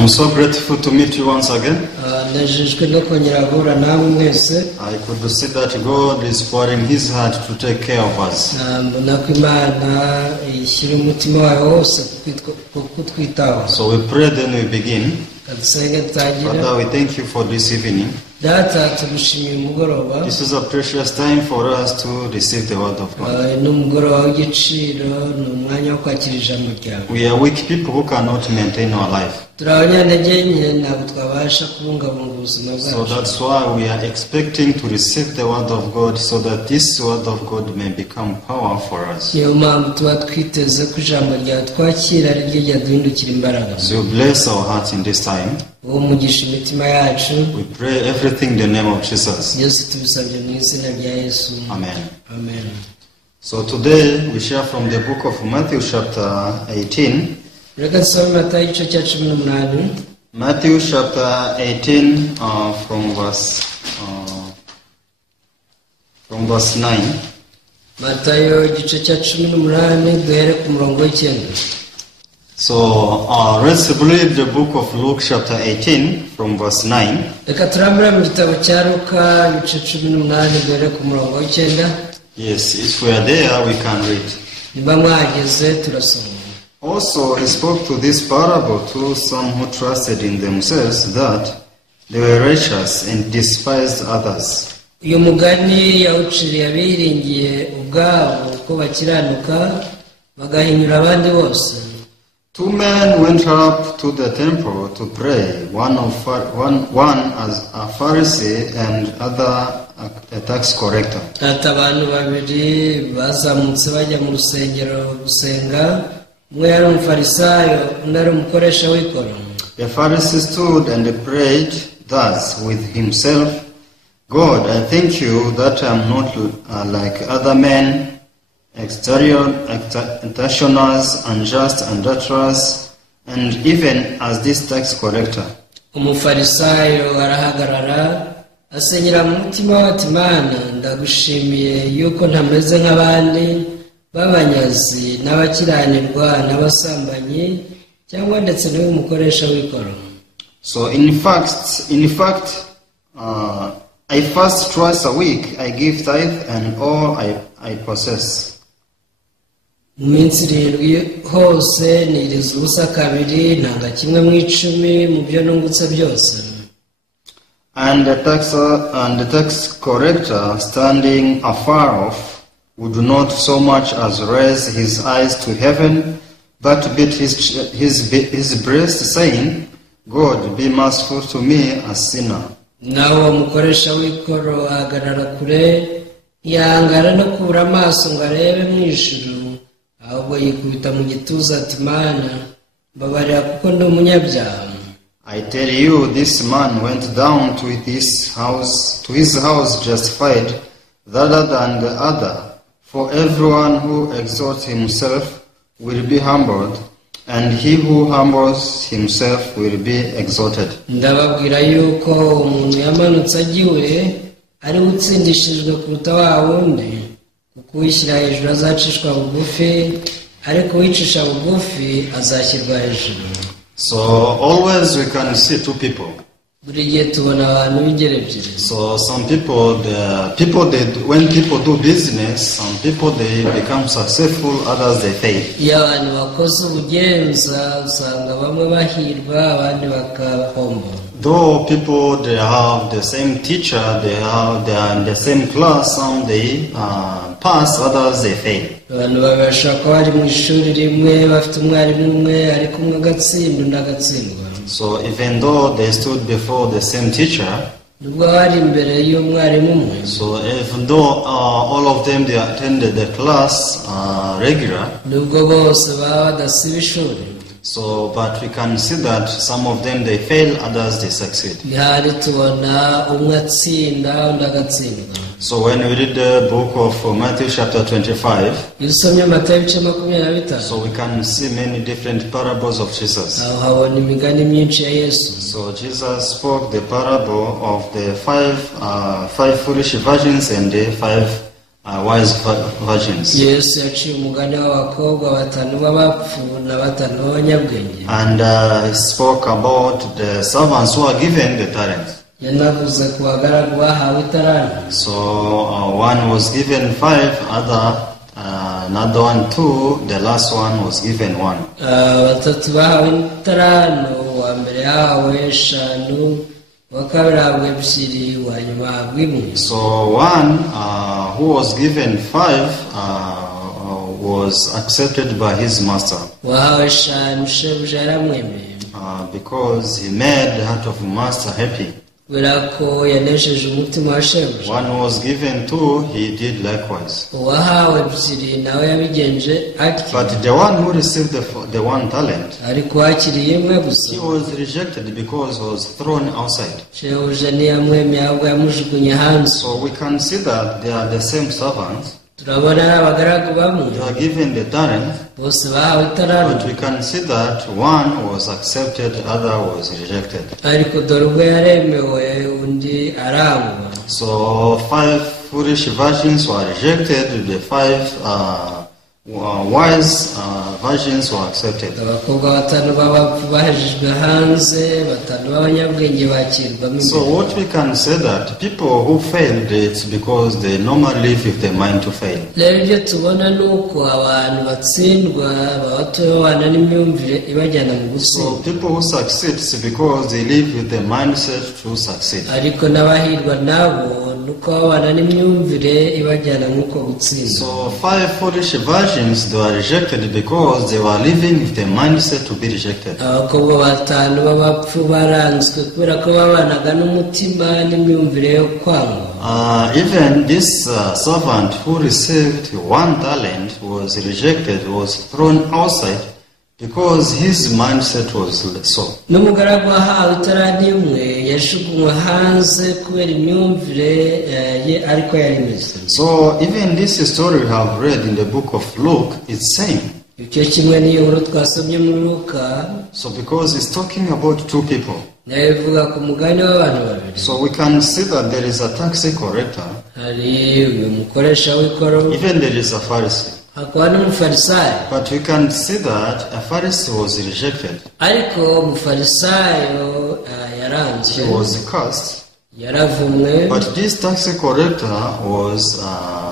I'm so grateful to meet you once again. Ndajijwe no kongera guhura namwe mwese. I could see that God is pouring His heart to take care of us. Mbona ko Imana ishyira umutima wayo wose kutwitaho. So we pray, then we begin. Kadusenge tutagira. Father, we thank you for this evening. Data, tugushimiye umugoroba. This is a precious time for us to receive the word of God. Ni umugoroba w'igiciro, ni umwanya wo kwakira ijambo ryawe. We are weak people who cannot maintain our life. Turi abanyantege nke, ntabwo twabasha kubungabunga ubuzima bwacu. So that's why we are expecting to receive the word of God, so that this word of God may become power for us. Niyo mpamvu tuba twiteze ko ijambo ryawe twakira ari ryo ryaduhindukira imbaraga. So you bless our hearts in this time. Umugisha imitima yacu. We pray everything in the name of Jesus. Byose tubisabye mu izina rya Yesu. Amen. Amen. So today we share from the book of Matthew chapter 18. Reka dusome Matayo igice cya 18. Matthew chapter 18 from verse 9. Matayo igice cya 18 duhere ku murongo w'9. So let's read the book of Luke chapter 18 from verse 9. Reka turambura mu gitabo cya Luka igice 18 duhere ku murongo w'9. Yes, if we are there, we can read. Niba mwageze turasoma. Also he spoke to this parable to some who trusted in themselves that they were righteous and despised others. Uyu mugani yawuciriye abiringiye ubwabo ko bakiranuka bagahinyura abandi bose. Two men went up to the temple to pray, one as a Pharisee and other a tax collector. Abantu babiri bazamutse bajya mu rusengero gusenga, umwe yari umufarisayo undi ari umukoresha w'ikoro. The Pharisee stood and prayed thus with himself, God, I thank you that I am not like other men, extortioners, unjust, adulterers, and even as this tax collector. Umufarisayo arahagarara asenyera mu mutima we ati Mana, ndagushimiye yuko ntameze nk'abandi b'abanyazi n'abakiranirwa n'abasambanyi cyangwa ndetse n'umukoresha w'ikoro. So in fact, I fast twice a week, I give tithe and all I possess. Mu minsi 7 hose niriza ubusa kabiri, ntanga kimwe mu 10 mu byo nungutse byose. And the tax collector, standing afar off, would not so much as raise his eyes to heaven, but beat his breast, saying, God, be merciful to me, a sinner. Naho umukoresha w'ikoro ahagarara kure, yangara no kubura amaso ngo arebe mu ijuru, ahubwo yikubita mu gituza ati Mana, mbabarira kuko ndi umunyabyaha. I tell you, this man went down to his house justified rather than the other. For everyone who exalts himself will be humbled, and he who humbles himself will be exalted. Ndababwira yuko umuntu yamanutse agiwe ari utsindishijwe kuruta wa wundi, kuko uwishyira hejuru azacishwa bugufi, ariko uwicisha bugufi azashyirwa hejuru. So always we can see two people. Buri gihe tubona abantu b'ingeri ebyiri. So some people, when people do business, some people they become successful, others they fail. Iyo abantu bakoze ubugenza usanga bamwe bahirwa abandi bakahomba. Though people they have the same teacher, they are in the same class, some they pass, others they fail. Abantu babasha kuba bari mu ishuri rimwe bafite umwarimu umwe ariko umwe agatsinda undi agatsindwa. So even though they stood before the same teacher, nubwo bari imbere y'umwarimu umwe. So even though all of them they attended the class regular, nubwo bose baba badasiba ishuri. So, but we can see that some of them they fail, others they succeed. So when we read the book of Matthew chapter 25, so we can see many different parables of Jesus. So Jesus spoke the parable of the five foolish virgins and the 5 wise virgins. Yesu yaciye umugani w'abakobwa batanu b'abapfu na batanu b'abanyabwenge. And he spoke about the servants who are given the talents. Yanavuze ku bagaragu bahawe italanto. So one was given 5, another one 2, the last one was given 1. Batatu bahawe italanto, uwa mbere yahawe 5, uwa kabiri ahabwa 2, uwa nyuma ahabwa 1. So one who was given 5 was accepted by his master. Wahawe 5 shebuja yaramwemeye. Because he made the heart of the master happy. Kubera ko yanesheje umutima wa shebuja. One was given 2, he did likewise. Uwahawe 2 nawe yabigenje atyo. But the one who received the 1 talent, ariko wakiriye imwe gusa, he was rejected because he was thrown outside. shebuja ntiyamwemeye ahubwo yamujugunye hanze. So we can see that they are the same servants. Turabona ari abagaragu bamwe, They were given the talent, bose bahawe but italanto. we can see that one was accepted, other was rejected. Ariko dore ubwo yaremewe undi arangwa. So 5 foolish virgins were rejected, the 5 wise virgins were accepted. Abakobwa batanu b'abapfu bahejejwe hanze, batanu b'abanyabwenge bakirwamo So imbere. what we can say that people who failed, it's because they normally live with the mind to fail. Rero ibyo tubona ni uko abantu batsindwa baba batoya babana n'imyumvire ibajyana mu So gutsindwa. people who succeed is because they live with the mindset to succeed. Ariko n'abahirwa nabo ni uko babana n'imyumvire ibajyana nk'uko gutsindwa. So 5 foolish virgins, they were rejected because they were living with the mindset to be rejected. Abakobwa batanu b'abapfu baranzwe kubera ko babanaga n'umutima n'imyumvire yo kwangwa. Even this servant who received 1 talent was rejected, was thrown outside because his mindset was so. N'umugaragu wahawe italanto imwe yajugunywe hanze kubera imyumvire ye ariko yari imeze. So even this story we have read in the book of Luke, it's same. Icyo kimwe n'iyo nkuru twasomye muri Luka, So because it's talking about 2 people. nayo ivuga ku mugani w'abantu babiri. So we can see that there is a tax collector, Hari uyu mukoresha w'ikoro, even there is a Pharisee. hakaba n'umufarisayo. But we can see that a Pharisee was rejected. Ariko umufarisayo He yaranzwe, was cursed. yaravumwe. But this tax collector was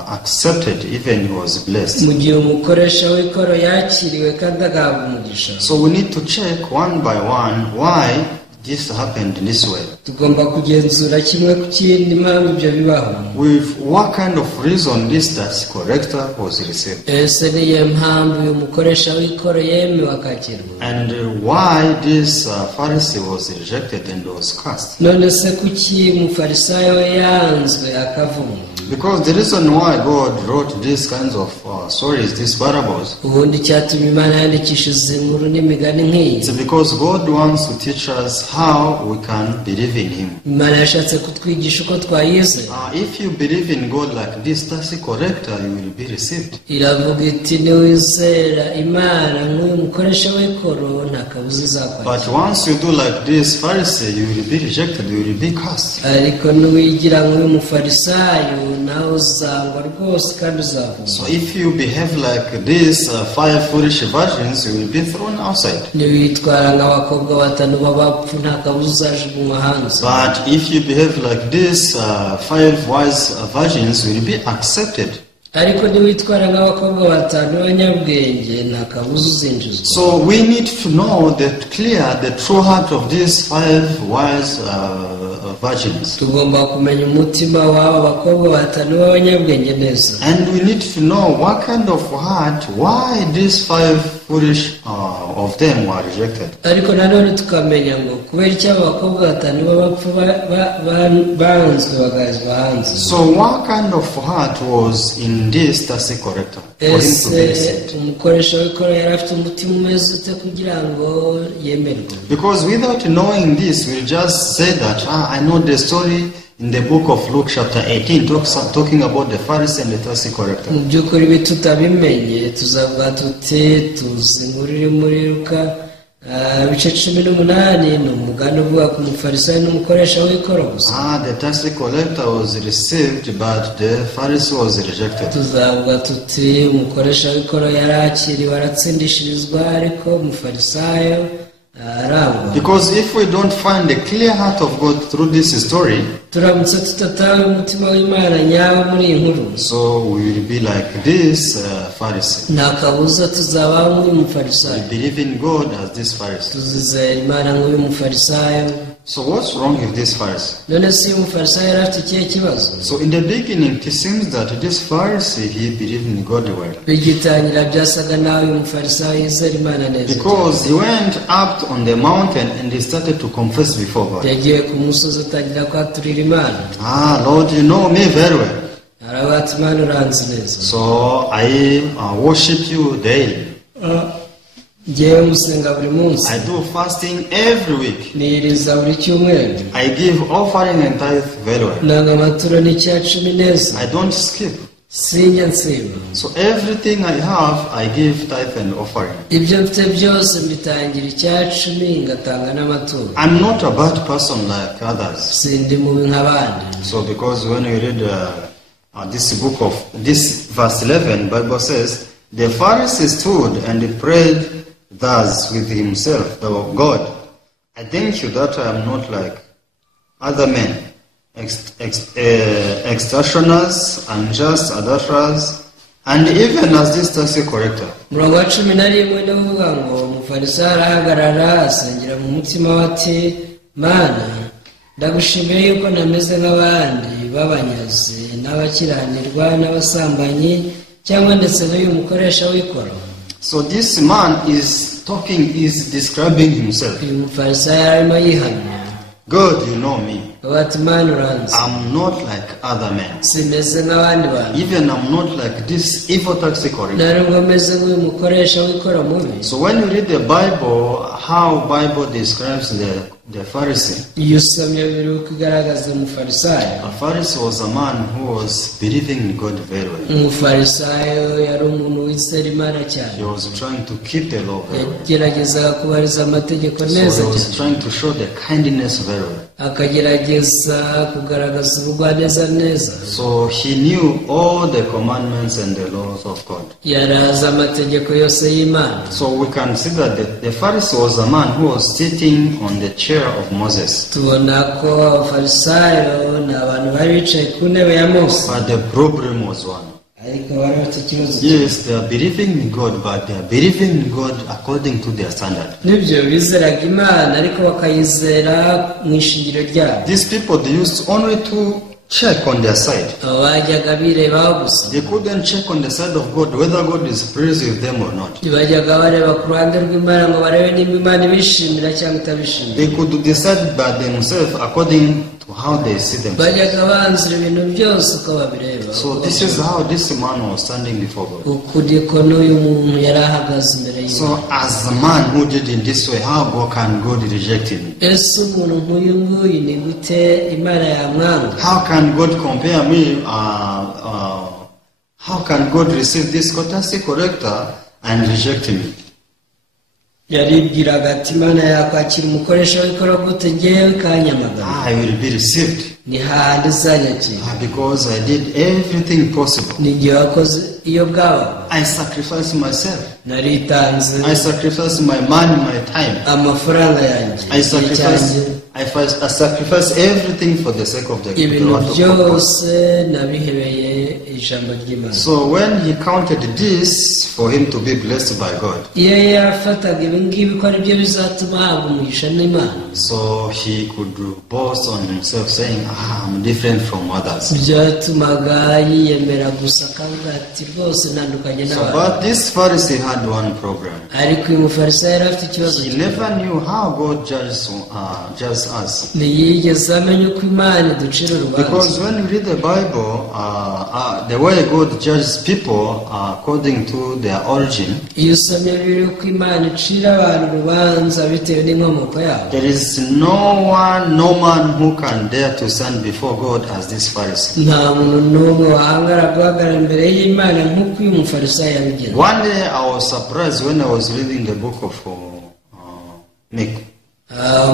accepted, even he was blessed. Mu gihe umukoresha w'ikoro yakiriwe kandi agahabwa umugisha. So we need to check one by one why this happened this way. Tugomba kugenzura kimwe ku kindi impamvu ibyo bibaho. With what kind of reason this tax collector was received. Ese niyo mpamvu uyu mukoresha w'ikoro yemewe akakirwa. And why this Pharisee was rejected and was cast. None se kuki umufarisayo we yanzwe akavumwa? Because the reason why God wrote these kinds of stories, these parables, Ubundi cyatumye Imana yandikisha izi nkuru n'imigani nk'iyi. it's because God wants to teach us how we can believe in Him. Imana yashatse kutwigisha uko twayize. If you believe in God like this tax collector, you will be received. Iravuga iti niwizera Imana nk'uyu mukoresha w'ikoro nta kabuza But izakwakira. once you do like this Pharisee, you will be rejected, you will be cast. Ariko nuwigira nk'uyu mufarisayo nawe uzangwa rwose kandi uzavumwa. So if you behave like these 5 foolish virgins, you will be thrown outside. Niwitwara nk'abakobwa batanu b'abapfu nta kabuza uzajugunywa hanze. But if you behave like these 5 wise virgins, you will be accepted. Ariko niwitwara nk'abakobwa batanu b'abanyabwenge nta kabuza uzinjizwa. So we need to know the true heart of these 5 wise virgins. Tugomba kumenya umutima w'aba bakobwa batanu b'abanyabwenge neza. And we need to know what kind of heart, why these 5 foolish of them were rejected. Ariko nanone tukamenya ngo kubera icyo aba bakobwa batanu b'abapfu banzwe bagahezwa hanze. So what kind of heart was in this tax collector for him to be Ese received? umukoresha w'ikoro yari afite umutima umeze ute kugira ngo yemerwe? Because without knowing this, we'll just say that, I know the story in the book of Luke chapter 18, talking about the Pharisee and the tax collector. Mu by'ukuri tutabimenye tuzavuga tuti tuzi inkuru iri muri Luka ibice 18 ni umugani uvuga ku mufarisayo n'umukoresha w'ikoro gusa. The tax collector was received, but the Pharisee was rejected. Tuzavuga tuti umukoresha w'ikoro yarakiriwe aratsindishirizwa, ariko umufarisayo arangwa. Because if we don't find the clear heart of God through this story, turamutse tutatawe umutima w'Imana nyawo muri iyi nkuru, so we will be like this Pharisee. nta kabuza tuzaba nk'uyu mufarisayo. We believe in God as this Pharisee. Tuzizera Imana nk'uyu mufarisayo. So what's wrong with this Pharisee? None si umufarisayo yari afite ikihe kibazo? So in the beginning, it seems that this Pharisee, he believed in God well. Bigitangira byasaga nawe uyu mufarisayo yizera Imana neza, Because he went up on the mountain and he started to confess before God. yagiye ku musozi atangira kwaturira Imana. Lord, you know me very well. aravuga ati Imana uranzi neza, So I worship you daily. ngewe musenga buri munsi, I do fasting every week. niyiriza buri cyumweru, I give offering and tithe very well. nanga amaturo n'icya 10 neza, I don't skip. sinjya nsiba. So everything I have, I give tithe and offering. ibyo mfite byose mbitangira icya 10 ngatanga n'amaturo. I'm not a bad person like others. sindi mubi nk'abandi. So because when you read this verse 11, Bible says, the Pharisee stood and prayed thus with himself, God, I thank you that I am not like other men, extortioners, unjust, adulterers, and even as this tax collector. Murongo wa 11 ni uvuga ngo umufarisayo arahagarara asengera mu mutima we ati, Mana, ndagushimiye yuko nameze nk'abandi b'abanyazi n'abakiranirwa n'abasambanyi cyangwa ndetse n'uyu mukoresha w'ikoro. So this man is describing himself. uyu mufarisayo arimo yihamya. God, you know me. ati Mana uranzi, I'm not like other men. simeze nk'abandi bantu, Even I'm not like this evil tax collector. ntabwo meze nk'uyu mukoresha w'ikoro mubi. So when you read the Bible, how Bible describes the Pharisee, iyo usomye biri kugaragaza umufarisayo. a Pharisee was a man who was believing in God very well. umufarisayo yari umuntu wizera Imana cyane. He was trying to keep the law very well. yageragezaga kubahiriza amategeko neza So he was cyane, trying to show the kindness very well. akagerageza kugaragaza ubugwaneza neza. So he knew all the commandments and the laws of God. yarazi amategeko yose y'Imana. So we can see that the Pharisee was a man who was sitting on the chair of Moses. tubona ko abafarisayo ni abantu bari bicaye ku ntebe ya Mose, But the problem was one. ariko bari bafite ikibazo. Yes, they are believing in God, but they are believing in God according to their standard. nibyo bizeraga Imana ariko bakayizera mu ishingiro ryabo. These people, they used only to check on their side. abo bajyaga birebaho gusa, They couldn't check on the side of God whether God is pleased with them or not. ntibajyaga bareba ku ruhande rw'Imana ngo barebe niba Imana ibishimira cyangwa itabishimira. They could decide by themselves according to how they see themselves. bajyaga banzura ibintu byose uko babireba. So this is how this man was standing before God. ukuri ko n'uyu muntu yari ahagaze imbere y'Imana. So as a man who did in this way, how can God reject him? ese umuntu nk'uyu nguyu ni gute Imana yamwanga? How can God compare me? How can God receive this tax collector and reject me? yaribwiraga ati Imana yakwakira umukoresha w'ikoro gute ngewe kanyamagana? I will be received ni hahandi izanyakira, because I did everything possible. ni igihe wakoze iyo bwabaga. I sacrificed myself. naritanze I sacrificed my money, my time. amafaranga yanjye, I igihe cyanjye, sacrificed everything for the sake of the ibintu word of God. byose nabihebeye ijambo ry'Imana. So when he counted this for him to be blessed by God, iyo yafataga ibi ngibi ko ari byo bizatuma ahabwa umugisha n'Imana, so he could boast on himself saying, I'm different from others. byatumaga yiyemera gusa akavuga ati rwose ntandukanye So, n'abantu. but this Pharisee had one problem. ariko uyu mufarisayo yari afite ikibazo He kimwe. never knew how God judges us. ntiyigeze amenya uko Imana iducira Because urubanza. when you read the Bible, the way God judges people according to their origin, iyo usomye biri uko Imana icira abantu urubanza bitewe n'inkomoko yabo, there is no man who can dare to stand before God as this Pharisee. nta muntu n'umwe wahangara guhagarara imbere y'Imana nk'uko uyu mufarisayo yabigenza. One day I was surprised when I was reading the book of Mika.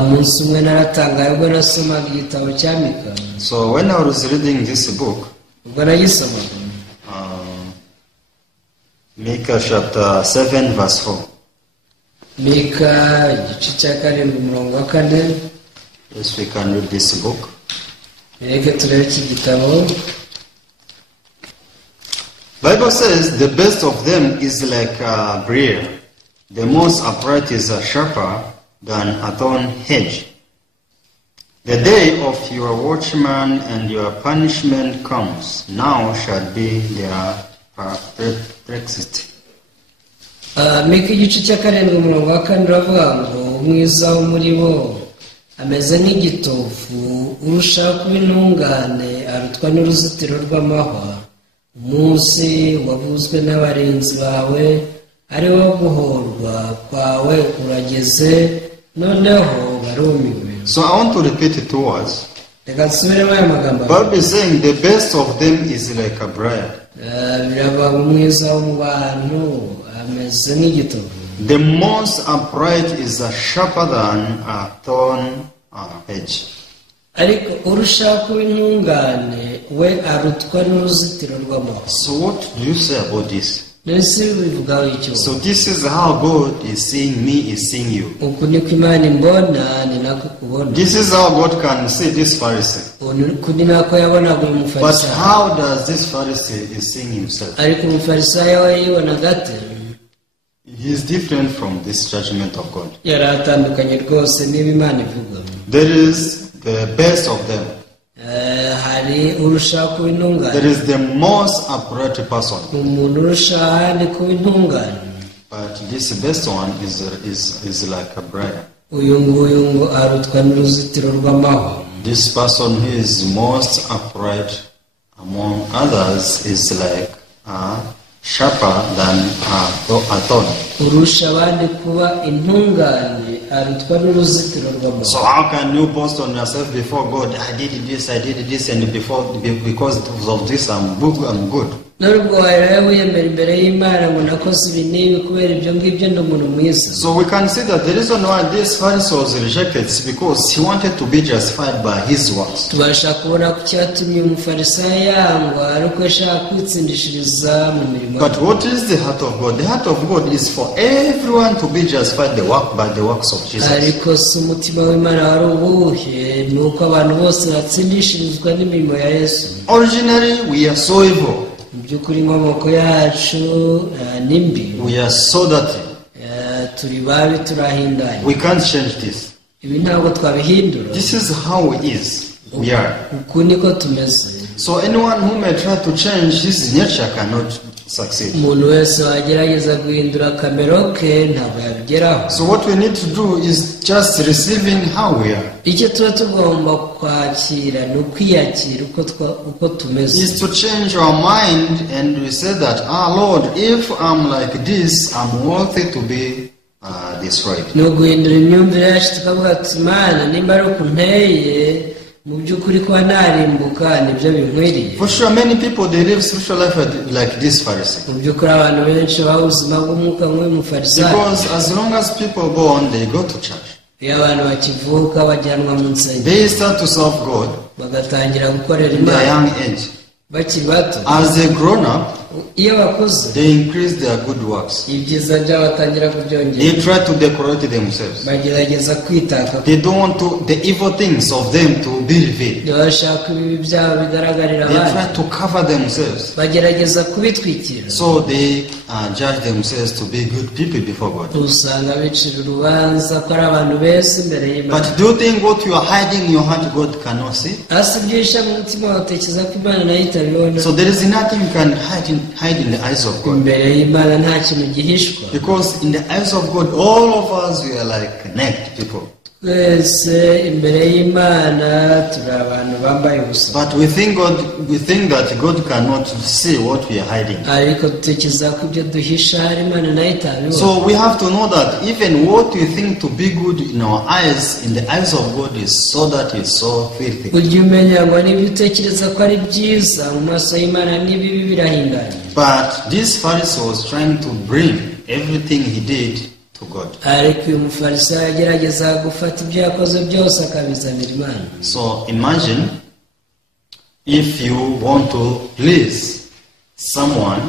umunsi umwe naratangaye ubwo nasomaga igitabo cya Mika. So when I was reading this book, ubwo nagisomaga Mika chapter 7 verse 4. Mika igice cya 7:4. Yes, we can read this book. Reka turebe iki gitabo. Bible says the best of them is like a briar. The most upright is a sharper than a thorn hedge. The day of your watchman and your punishment comes. Now shall be their perplexity. Mika igice cya 7:4 uravuga ngo umwiza wo muri bo ameze nk'igitovu, urushaho kuba intungane arutwa n'uruzitiro rw'amahwa. Umunsi wavuzwe n'abarinzi bawe ari wo guhorwa kwawe urageze, noneho barumiwe. So I want to repeat it 2 words. Reka nsubiremo aya magambo. Bible is saying the best of them is like a briar. Biraba umwiza wo mu bantu ameze nk'igitovu. The most upright is a sharper than a thorn hedge. Ariko urushaho kuba intungane we arutwa n'uruzitiro rw'amahwa. So what do you say about this? Nese bivugaho icyo. So this is how God is seeing me, is seeing you. Uku niko Imana imbona ni nako kubona. This is how God can see this Pharisee. Uku ni nako yabonaga uyu But mufarisayo. how does this Pharisee is seeing himself? Ariko umufarisayo we yibonaga ate? He is different from this judgment of God. Yari atandukanye rwose niba Imana ivuga. There is the best of them. Hari urushaho kuba intungane. There is the most upright person. Umuntu urushaho ahandi kuba intungane. But this best one is like a briar. Uyu nguyu ngo arutwa n'uruzitiro rw'amahwa. This person who is most upright among others is like sharper than a thorn. Urusha abandi kuba intungane arutwa n'uruzitiro rw'amahwa. So how can you boast on yourself before God? I did this, and because of this I'm good. Nubwo wari wiyemera imbere y'Imana ngo nakoze ibi n'ibi kubera ibyo ngibyo ndi umuntu mwiza. So we can see that the reason why this Pharisee was rejected is because he wanted to be justified by his works. Tubasha kubona ko cyatumye umufarisayo yangwa ariko yashaka kwitsindishiriza mu mirimo. But what is the heart of God? The heart of God is for everyone to be justified by the works of Jesus. Ariko si umutima w'Imana wari uwuhe, ni uko abantu bose batsindishirizwa n'imirimo ya Yesu. Originally we are so evil. Mu by'ukuri inkomoko yacu ni mbi. We are so dirty. Turi babi turahindanye. We can't change this. Ibi ntabwo twabihindura. This is how it is. We are. Uku niko tumeze. So anyone who may try to change his nature cannot succeed. Umuntu wese wagerageza guhindura kamero ke ntabwo yabigeraho. So what we need to do is just receiving how we are. Icyo tuba tugomba kwakira ni ukwiyakira uko tumeze. Is to change our mind and we say that, Lord, if I'm like this, I'm worthy to be destroyed. Ni uguhindura imyumvire yacu tukavuga ati Imana nimba ari uko nteye mu by'ukuri kuba narimbuka nibyo binkwiriye. For sure many people they live spiritual life like this Pharisee. Mu by'ukuri abantu benshi baha ubuzima bw'umwuka nk'uyu mufarisayo. Because as long as people go on, they go to church. Iyo abantu bakivuka bajyanwa mu nsengero. They start to serve God bagatangira gukorera in their Imana young age. bakiri bato. As they grown up, iyo bakuze they increase their good works. ibyiza byabo batangira kubyongera. They try to decorate themselves. bagerageza kwitaka. They don't want the evil things of them to be revealed. bashaka ibibi byabo bigaragarira They abandi. try to cover themselves. bagerageza kubitwikira. So they judge themselves to be good people before God. usanga bicira urubanza ko ari abantu beza imbere y'Imana. But do you think what you are hiding in your heart God cannot see? hasi byisha mu mutima wawe utekereza ko Imana nayo itabibona. So there is nothing you can hide in the eyes of God. imbere y'Imana nta kintu gihishwa. Because in the eyes of God, all of us we are like naked people. twese imbere y'Imana turi abantu bambaye ubusa. But we think that God cannot see what we are hiding. ariko dutekereza ko ibyo duhisha hari Imana nayo itabibona. So we have to know that even what we think to be good in our eyes, in the eyes of God, is so that it's so filthy. ujye umenya ngo n'ibyo utekereza ko ari byiza mu maso y'Imana n'ibibi birahindanye. But this Pharisee was trying to bring everything he did to God. ariko uyu mufarisayo agerageza gufata ibyo yakoze byose akabizanira Imana. So imagine if you want to please someone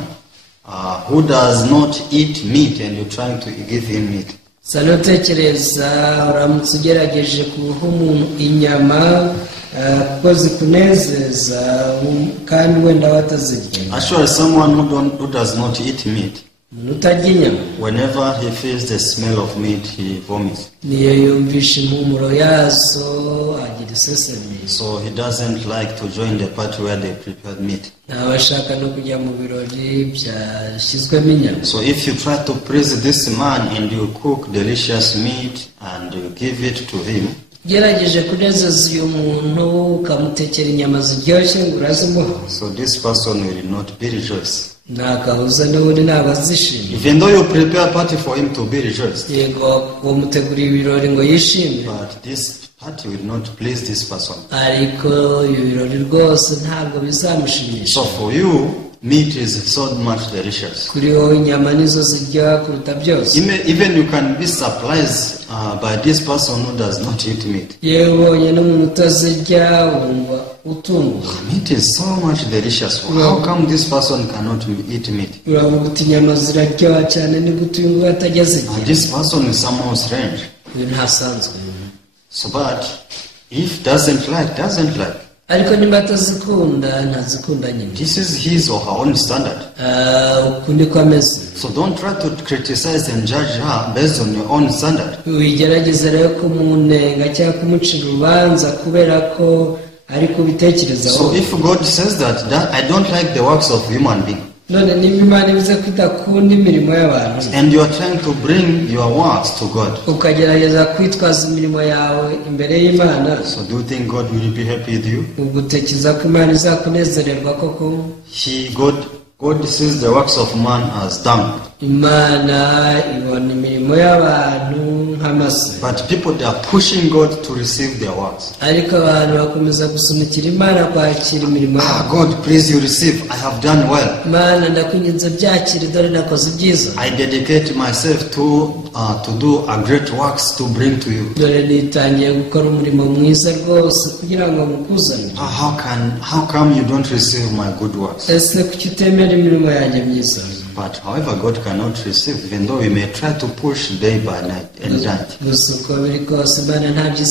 who does not eat meat and you're trying to give him meat. Sanotekereza uramutse ugerageje kuha umuntu inyama kuko zikunezeza kandi wenda batazirya. Actually, someone who does not eat meat, utarya inyama, whenever he feels the smell of meat, he vomits. niyo yumvisha impumuro yazo agira isesemi. So he doesn't like to join the party where they prepared meat. Ntabashaka no kujya mu birori byashyizwemo inyama. So if you try to praise this man and you cook delicious meat and you give it to him, gerageje kunezeza uyu muntu ukamutekera inyama ziryoshye ngo urazimuha, so this person will not be rejoiced. ntakabuza n'ubundi ntabazishimye. Even though you prepare a party for him to be rejoiced, yego wamuteguriye ibirori ngo yishime, but this party will not please this person. ariko ibi birori rwose ntabwo bizamushimisha. So for you, meat is so much delicious. kuri wowe inyama nizo ziryoha kuruta byose. Even you can be surprised by this person who does not eat meat. yewe ubonye n'umuntu utazirya wumva utunguwe. Meat is so much delicious. How come this person cannot eat meat? uravuga uti inyama ziraryoha cyane, ni gute uyu nguyu atajya azirya? This person is somehow strange. uyu ntasanzwe. So but if doesn't like. ariko niba atazikunda ntazikunda nyine. This is his or her own standard. uku niko ameze. So don't try to criticize and judge her based on your own standard. wigerageza rero kumunenga cyangwa kumucira urubanza kubera ko ari kubitekereza. So if God says that I don't like the works of human being, none niba Imana ivuze ko idakunda imirimo y'abantu, and you are trying to bring your works to God, ukagerageza kwitwaza imirimo yawe imbere y'Imana, so do you think God will be happy with you? ubwo utekereza ko Imana izakunezererwa koko? God sees the works of man as dung. Imana ibona imirimo y'abantu nk'amase. But people, they are pushing God to receive their works. ariko abantu bakomeza gusunikira Imana kwakira imirimo yabo. God, please you receive. I have done well. Imana ndakwinginze byakire, dore nakoze ibyiza. I dedicate myself to do a great works to bring to you. dore nitangiye gukora umurimo mwiza rwose kugira ngo mukuzanire. How come you don't receive my good works? ese kuki utemera imirimo yanjye myiza? But however, God cannot receive, even though we may try to push day by night and night. gusa uko biri kose Imana ntabyo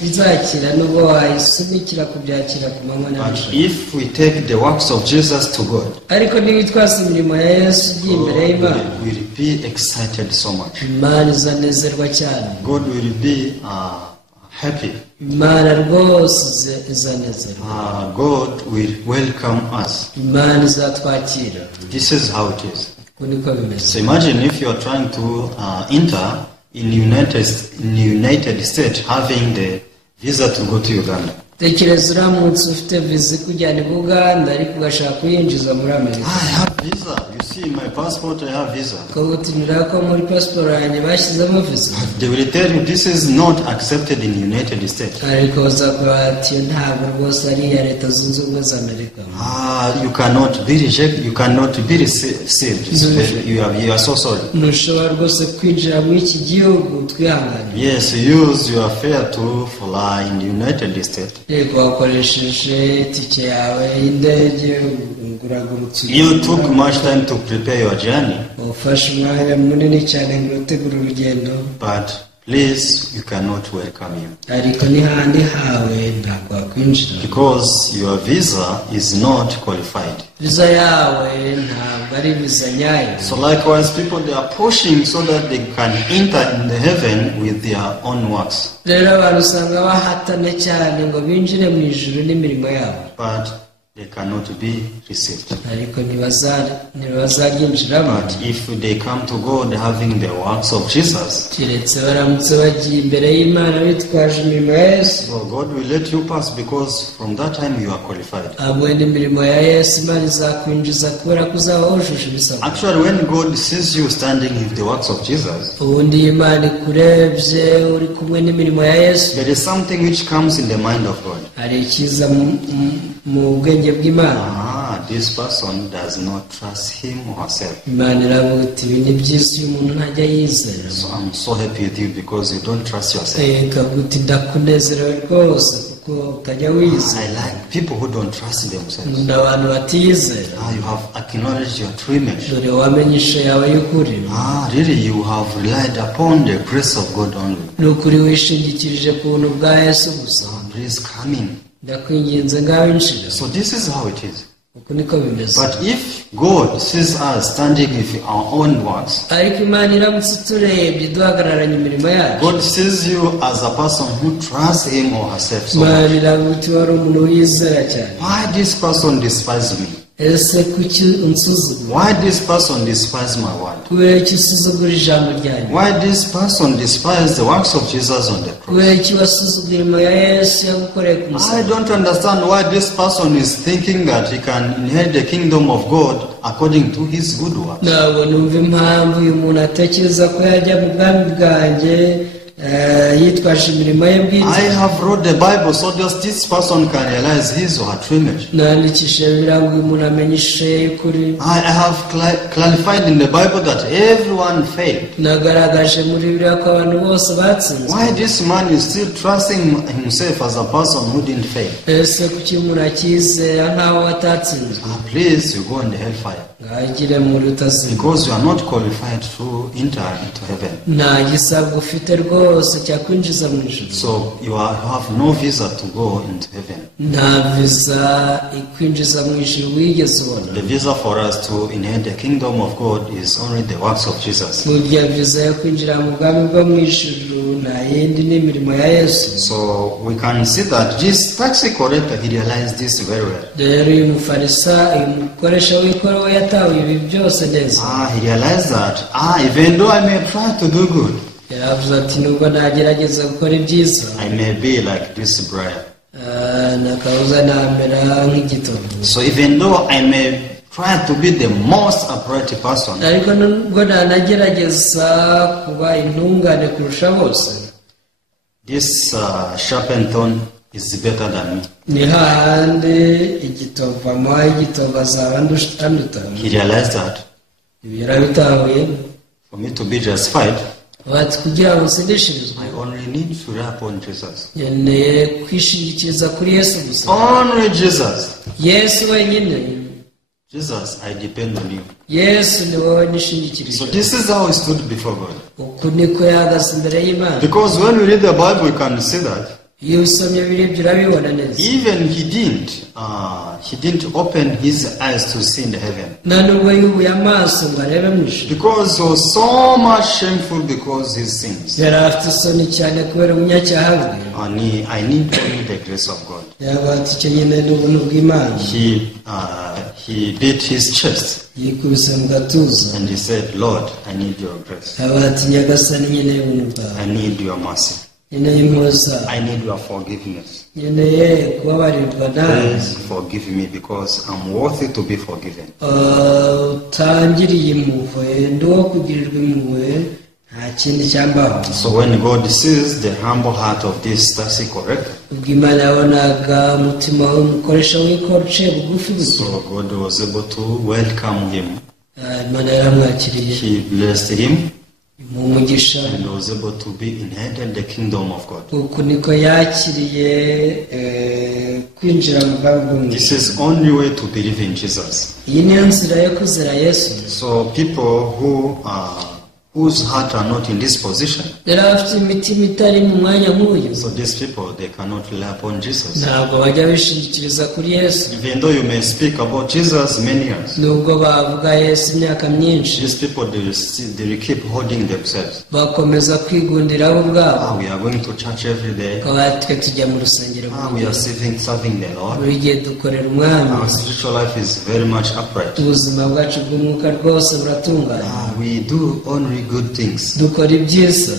izakira nubwo wayisunikira kubyakira ku manywa na But nijoro. if we take the works of Jesus to God, ariko nibitwaza imirimo ya Yesu ugiye imbere y'Imana, will be excited so much. Imana izanezerwa cyane. God will be happy. Imana rwose izanezerwa. God will welcome us. Imana izatwakira. This is how it is. uko niko bimeze. So imagine if you are trying to enter in United States having the visa to go to Uganda. tekereza uramutse ufite viza kujyana i Uganda ariko ugashaka kuyinjiza muri Amerika. I have visa. You see my passport, I have visa. ukabutinira ko muri pasiporo yanjye bashyizemo viza. They will tell you this is not accepted in United States. ariko bazakora bati ntabwo rwose ari iya Leta Zunze Ubumwe za Amerika. You cannot be rejected. You cannot be received. You are so sorry. ntushobora rwose kwinjira muri iki gihugu, twihangane. Yes, use your fare to fly in the United States. yego wakoresheje tike yawe y'indege uragurutse. You took much time to prepare your journey. ufashe umwanya munini cyane ngo utegure urugendo. But please, you cannot welcome you. ariko ni handi hawe ntabwo wakwinjira. Because your visa is not qualified. viza yawe ntabwo ari viza nyayo. So likewise, people, they are pushing so that they can enter in the heaven with their own works. rero abantu usanga bahatana cyane ngo binjire mu ijuru n'imirimo yabo. But they cannot be received. ariko ntibazaryinjiramo. But if they come to God having the works of Jesus, keretse baramutse bagiye imbere y'Imana bitwaje imirimo ya Yesu, so God will let you pass because from that time you are qualified. hamwe n'imirimo ya Yesu Imana izakwinjiza kubera ko uzaba wujuje ibisabwa. Actually, when God sees you standing with the works of Jesus, ubundi Imana ikurebye uri kumwe n'imirimo ya Yesu, there is something which comes in the mind of God. hari ikiza mu bwenge bw'Imana. this person does not trust him or herself. imana iravuga iti ibi ni byiza iyo umuntu ntajya yizera. So I'm so happy with you because you don't trust yourself. ikavuga iti ndakunezerewe rwose kuko utajya wizera. I like people who don't trust themselves. nkunda abantu batizera. You have acknowledged your true image. dore wamenye ishusho yawe y'ukuri. Really you have relied upon the grace of God only. ni ukuri wishingikirije ku buntu bwa yesu gusa. Please come in. ndakwinginze ngaho inshira. So this is how it is. uku niko bimeze. But if God sees us standing with our own works, ariko imana iramutse iturebye duhagararanye imirimo yacu. God sees you as a person who trusts him or herself so imana much. iravuga iti wari umuntu wizera cyane. Why this person despises me? ese kuki unsuzugura? Why this person despises my word? kubera iki usuzugura ijambo ryanjye? Why this person despises the works of Jesus on the cross? kubera iki wasuzugura imirimo ya yesu yagukoreye ku I musaraba? don't understand why this person is thinking that he can inherit the kingdom of God according to his good works. ntabwo numva impamvu uyu muntu atekereza ko yajya mu bwami bwanjye yitwaje imirimo ye bwite. I have wrote the Bible so just this person can realize his or her true image. nandikishije bibiliya ngo uyu muntu amenye ishusho ye y'ukuri. I have clarified in the Bible that everyone failed. nagaragaje muri bibiliya ko abantu bose batsinzwe. Why this man is still trusting himself as a person who didn't fail? ese kuki umuntu akizera nkaho atatsinzwe? Please, you go in the hellfire. ngagire muri utazima. Because you are not qualified to enter into heaven. nta gisabwa ufite rwose cyakwinjiza mu ijuru. So you have no visa to go into heaven. nta viza ikwinjiza mu ijuru wigeze ubona. The visa for us to inherit the kingdom of God is only the works of Jesus. burya viza yo kwinjira mu bwami bwo mu ijuru nta yindi n'imirimo ya yesu. So we can see that this tax collector, he realized this very well. rero uyu mukoresha w'ikoro we yatawe ibi byose neza. He realized that even though I may try to do good, yaravuze ati nubwo nagerageza gukora ibyiza, I may be like this briar. nakabuza namera nk'igitovu. So even though I may try to be the most upright person, ariko nubwo nanagerageza kuba intungane kurusha bose, this sharpened thorn is better than me. ni hahandi igitovu amuhaye igitovu azaba anduta. He realized that ibi yarabitahuye. for me to be justified, bati kugira ngo nsindishirizwe I only need to rely upon Jesus. nkeneye kwishingikiriza kuri yesu gusa. Only Jesus. yesu wenyine. Jesus, I depend on you. yesu ni wowe nishingikiriza. So this is how he stood before God. uku niko yahagaze imbere y'imana. Because when we read the Bible, we can see that iyo usomye birebye urabibona neza. even he didn't open his eyes to see in the heaven. nta nubwo yubuye amaso ngo arebe mu ijuru. Because he was so much shameful because his sins. yari afite isoni cyane kubera umunyacyaha we. And I need only the grace of God. yaba ati icyo nyine ni ubuntu bw'imana. He beat his chest yikubise mu gatuza. and he said, Lord, I need your grace. yaba ati nyagasani nyine y'ubuntu bwawe. I need your mercy. nyine y'impuhwe zawe. I need your forgiveness. nkeneye kubabarirwa nawe. Please forgive me because I'm worthy to be forgiven. utangiriye impuhwe ndi uwo kugirirwa impuhwe nta kindi cyambaho. So when God sees the humble heart of this tax collector, ubwo imana yabonaga umutima w'umukoresha w'ikoro uciye bugufi gusa. so God was able to welcome him. imana yaramwakiriye. He blessed him mu mugisha. and was able to be inherited the kingdom of God. uku niko yakiriye kwinjira mu bwami bwo mu This ijuru. is only way to believe in Jesus. iyi niyo nzira yo kuzira yesu. So people whose heart are not in this position, rero abafite imitima itari mu mwanya nk'uyu, so these people, they cannot rely upon Jesus. ntabwo bajya bishingikiriza kuri yesu. Even though you may speak about Jesus many years, nubwo bavuga yesu imyaka myinshi, these people, they will keep holding themselves. bakomeza kwigundira bo ubwabo. We are going to church every day. bakaba twe tujya mu rusengero buri We gihe. are serving the Lord. buri gihe dukorera umwami. Our spiritual life is very much upright. ubuzima bwacu bw'umwuka rwose buratunganye. We do only good things. dukora ibyiza.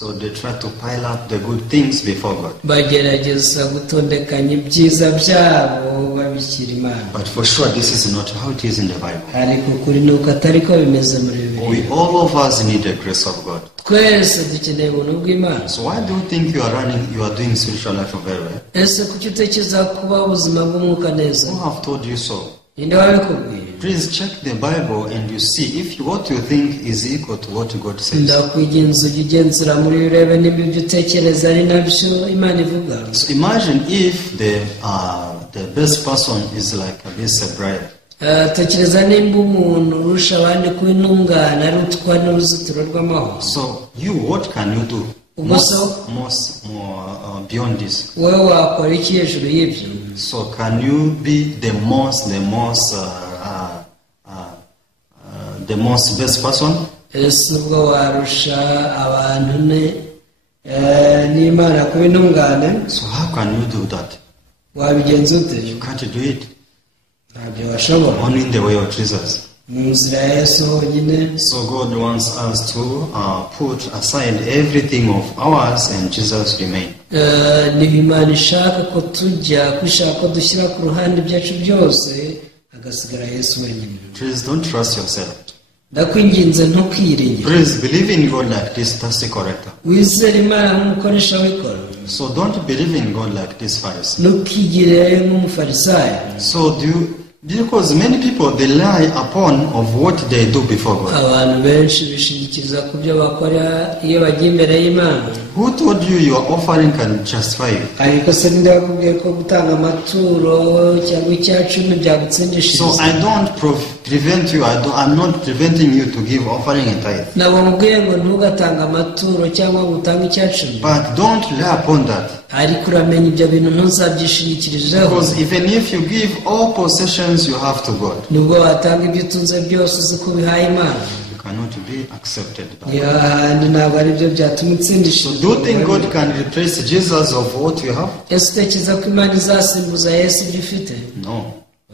So they try to pile up the good things before God. bagerageza gutondekanya ibyiza byabo babishyira Imana. But for sure, this is not how it is in the Bible. ariko kuri nuko atari ko bimeze muri Bibiliya. All of us need the grace of God. twese dukeneye ubuntu bw'Imana. So why do you think you are doing spiritual life very well? ese kuki utekereza kuba ubuzima bw'umwuka neza? Who have told you so? ninde wabikubwiye? Please check the Bible and you see if what you think is equal to what God says. ndakwigenza ujye ugenzura muri urebe niba ibyo utekereza ari nabyo Imana ivuga. So imagine if the best person is like this bride. tekereza nimba umuntu urusha abandi kuba intungane ari utwa n'uruzitiro rw'amahoro. So you, what can you do? More beyond this. wowe wakora iki hejuru y'ibyo? So can you be the most best person? ese ubwo warusha abantu n'Imana kuba intungane? So how can you do that? wabigenza ute? You can't do it. ntabyo washobora. Only in the way of Jesus. mu nzira ya Yesu honyine. So God wants us to put aside everything of ours and Jesus remain. niba Imana ishaka ko tujya kwishaka ko dushyira ku ruhande ibyacu byose hagasigara Yesu wenyine. Please don't trust yourself. ndakwinginze ntukiringire. Please believe in God like this tax collector. wizere Imana nk'umukoresha w'ikoro. So don't believe in God like this Pharisee. ntukigire nk'umufarisayo. So because many people they lie upon of what they do before God. abantu benshi bishingikiriza ku byo bakora iyo bagiye imbere y'Imana. Who told you your offering can justify you? ariko se ninde wakubwiye ko gutanga amaturo cyangwa icyacumi byagutsindishiriza? So I don't prevent you. I'm not preventing you to give offering and tithe. ntabwo mubwiye ngo ntugatange amaturo cyangwa ngo utange icyacumi. But don't lie upon that. ariko uramenya ibyo bintu ntuzabyishingikirijeho. Because even if you give all possessions you have to God, nubwo watanga ibyo utunze byose uzi ko ubihaye Imana, you cannot be accepted by niyo God. handi ntabwo ari byo byatuma So utsindishiriza. do you think God can replace Jesus of what you have? ese utekereza ko Imana izasimbuza Yesu ibyo ufite? No.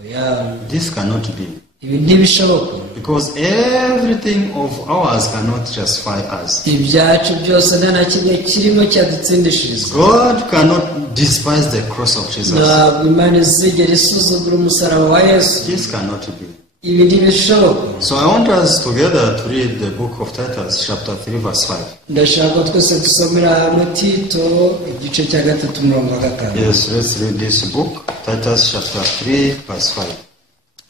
oya, This cannot be. ibi ntibishoboka. Because everything of ours cannot justify us. ibyacu byose nta na kimwe kirimo cyadutsindishiriza. God cannot despise the cross of Jesus. ntabwo Imana izigera isuzugura umusaraba wa Yesu. This cannot be. ibi ntibishoboka. So I want us together to read the book of Titus, chapter 3, verse 5. ndashaka twese dusomera hamwe Tito igice cya 3:5. Yes, let's read this book, Titus, chapter 3, verse 5.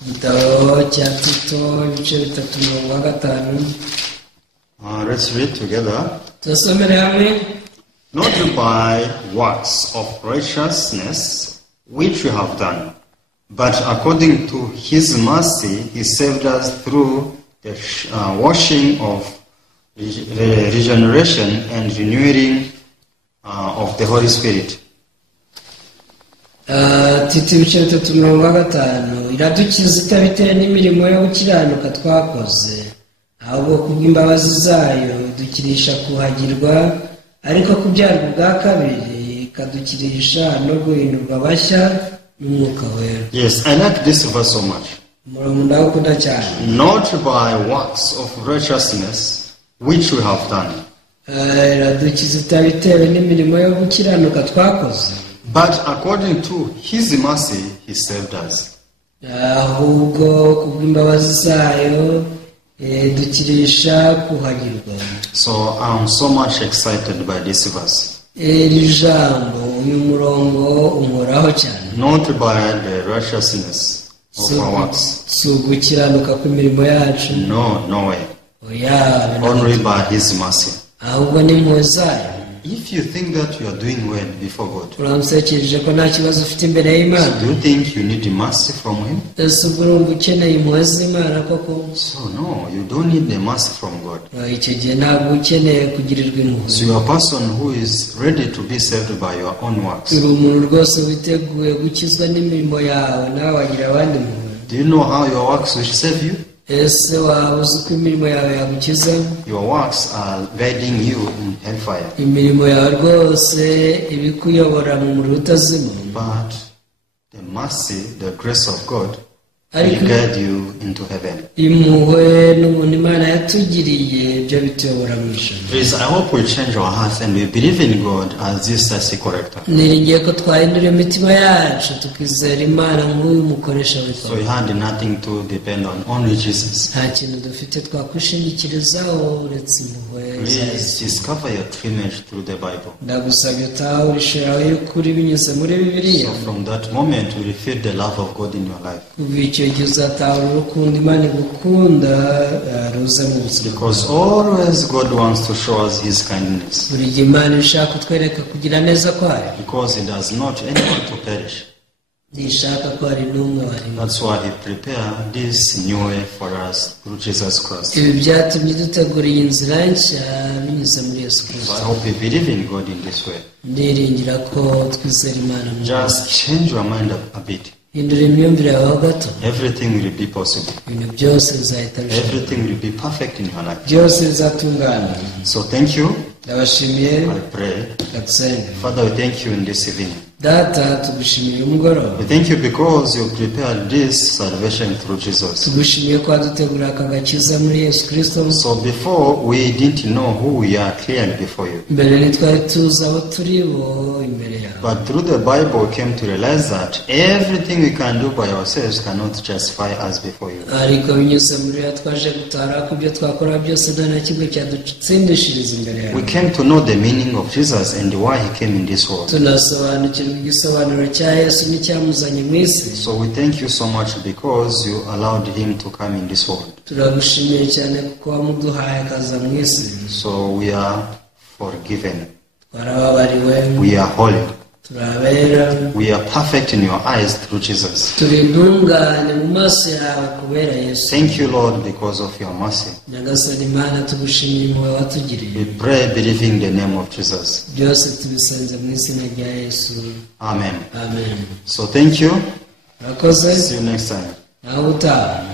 igitabo cya Tito ibice 3:5. Let's read together. turasomere hamwe. Not by works of righteousness which we have done, but according to his mercy he saved us through the washing of regeneration and renewing of the Holy Spirit. Tito ibice 3:5. iradukiza itabitewe n'imirimo yo gukiranuka twakoze, ahubwo kubw'imbabazi zayo dukirisha kuhagirwa, ariko kubyarwa ubwa kabiri ikadukirisha no guhindurwa bashya n'umwuka wera. Yes, I like this verse so much. umurongo ndawukunda cyane. Not by works of righteousness which we have done, iradukiza itabitewe n'imirimo yo gukiranuka twakoze, but according to his mercy he saved us. ahubwo kubw'imbabazi zayo dukirisha kuhagirwa. So I'm so much excited by this verse. iri jambo uyu murongo unkoraho cyane. Not by the righteousness of our works. si ugukiranuka kw'imirimo yacu. No way. oya, Only by his mercy. ahubwo n'impuhwe zayo. If you think that you are doing well before God, uramutekereje ko nta kibazo ufite imbere y'Imana? do you think you need mercy from him? ese ubwo urumva ukeneye impuhwe z'Imana koko? So no, you don't need the mercy from God. icyo gihe ntabwo ukeneye kugirirwa impuhwe. So you are a person who is ready to be saved by your own works. uri umuntu rwose witeguye gukizwa n'imirimo yawe, nawe wagira abandi impuhwe. Do you know how your works will save you? ese waba uzi ko imirimo yawe yagukiza? Your works are guiding you in hellfire. imirimo yawe rwose ibikuyobora mu muriro utazima. But the mercy, the grace of God will guide you into heaven. impuhwe n'ubuntu Imana yatugiriye byo bituyobora mu ijuru. Please, I hope we change our hearts and we believe in God as this mercy corrector. niringiye ko twahindura imitima yacu tukizera Imana nk'uyu mukoresha So witwa. we had nothing to depend on, only Jesus. nta kintu dufite twakwishingikirizaho uretse impuhwe za Please Yesu. discover your true image through the Bible. ndagusabye utahure ishusho yawe y'ukuri binyuze muri Bibiliya. So from that moment, we will feel the love of God in your life. kuva icyo gihe uzatahura urukundo Imana igukunda ruze mu buzima. Because always God wants to show us His kindness. buri gihe Imana ishaka kutwereka kugira neza kwayo. Because He does not anyone to perish. ntishaka ko hari n'umwe warimo. That's why He prepared this new way for us through Jesus Christ. ibi byatumye dutegura iyi nzira nshya binyuze muri Yesu So I Kristo. hope you believe in God in this way. ndiringira ko twizera Imana mu Just change your mind a bit. hindura imyumvire yawe ho gato. Everything will be possible. ibintu byose bizahita bishoboka. Everything will be perfect in your life. byose bizatungana. So thank you. ndabashimiye. I pray. ndagusenga. Father, we thank you in this evening. data tugushimiye umugoroba. We thank you because you prepared this salvation through Jesus. tugushimiye ko wadutegurira aka gakiza muri Yesu Kristo. So before we didn't know who we are clearly before you. mbere ntitwari tuzi abo turi bo imbere yawe. But through the Bible we came to realize that everything we can do by ourselves cannot justify us before you. ariko binyuze muri yo twaje gutara ko ibyo twakora byose nta na kimwe cyadutsindishiriza imbere yawe. We came to know the meaning of Jesus and why He came in this world. tunasobanukirwa igisobanuro cya Yesu n'icyamuzanye mu isi. So we thank you so much because you allowed Him to come in this world. turagushimiye cyane kuko wamuduhaye akaza mu isi. So we are forgiven. twarababariwe. We are holy. turabera. We are perfect in your eyes through Jesus. turi intungane mu maso yawe kubera Yesu. Thank you, Lord, because of your mercy. nyagasani Imana tugushimiye impuhwe watugiriye. We pray believing the name of Jesus. byose tubisenze mu izina rya Yesu. Amen. amen. So thank you. urakoze. See you next time. nawe utaha.